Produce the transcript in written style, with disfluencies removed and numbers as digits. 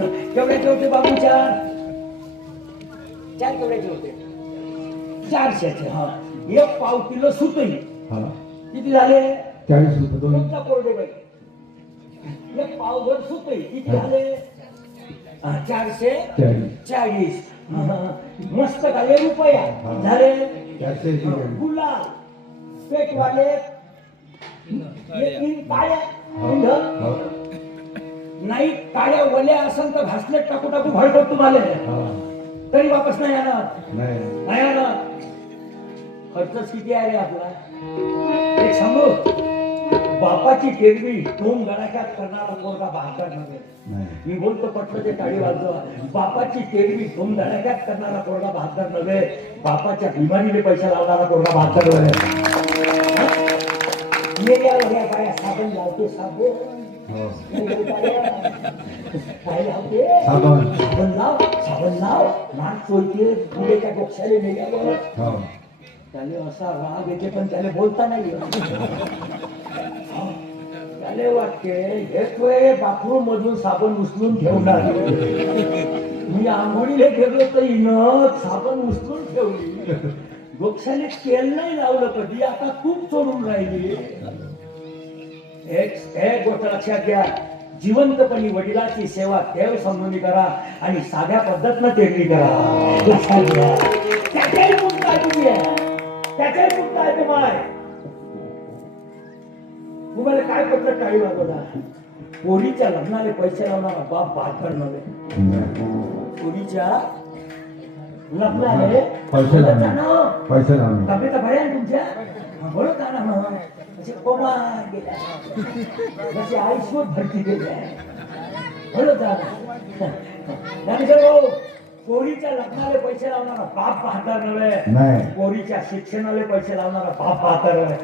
केवढ्याचे होते बाबू? चार. चार केवढ्याचे होते? 400चे. हा. एक पाव किलो सुतई किती झाले? 40 रुपये. दोन कोणता कोरडे बाई? एक पावभर सुतई किती झाले? 440. मस्त झाले रुपया झाले. 480. गुलाल पेटवाले काळ्या नाही, काळ्या वल्या असेल तर घासलेट टाकू टाकू भडकत तुम्हाला तरी वापस नाही येणार. नाही येणार. खर्च किती आहे रे आपला? एक सांगू, बापाची टेरवी दोन गडाक्यात करणारा पोरगा बहादर नव्हे. मी बोलतो पटलं ते टाळी वाजवा. बापाची टेरवी दोन गडाक्यात करणारा पोरगा बहादर नव्हे. बापाच्या बिमारीने पैसा लावणारा पोरगा बहादर नव्हे. मेल्या वगैरे काय साबण लावते? साबण काय लावते? साबण लाव. साबण लाव. नाक चोळते पुढेच्या डोक्याला मेल्यावर. त्याने असा राग येते पण त्याला बोलता नाही. त्याला वाटते हे बाथरूम मधून साबण उचलून ठेवणार. मी आंघोळीला गेलो तर हिनं साबण उचलून ठेवली. डोक्याला तेल नाही लावलं कधी, आता खूप सोडून राहिली. एक गोष्ट लक्षात घ्या, जिवंतपणी वडिलाची सेवा देव समजून करा आणि साध्या पद्धतीनं तेवढी करा. लक्षात घ्या. त्याच्याही पुढचा आहे तुम्ही, त्याच्याही पुढचा आहे तुम्हाला. तुम्हाला काय पद्धत टाळी वाजवला? पोरीच्या लग्नाला पैसे लावणारा बाप बहादर नव्हे. पोरीच्या लग्नाला पैसे लावणार तब्येत भऱ्या तुमच्या बरोबर ना मग असे कोमा गेल्या जसे आयुष्यभर भरती गेल्या बरोबर. पोरीच्या लग्नाला पैसे लावणारा बाप बहादर नव्हे. पोरीच्या शिक्षणाला पैसे लावणारा बाप बहादर नव्हे.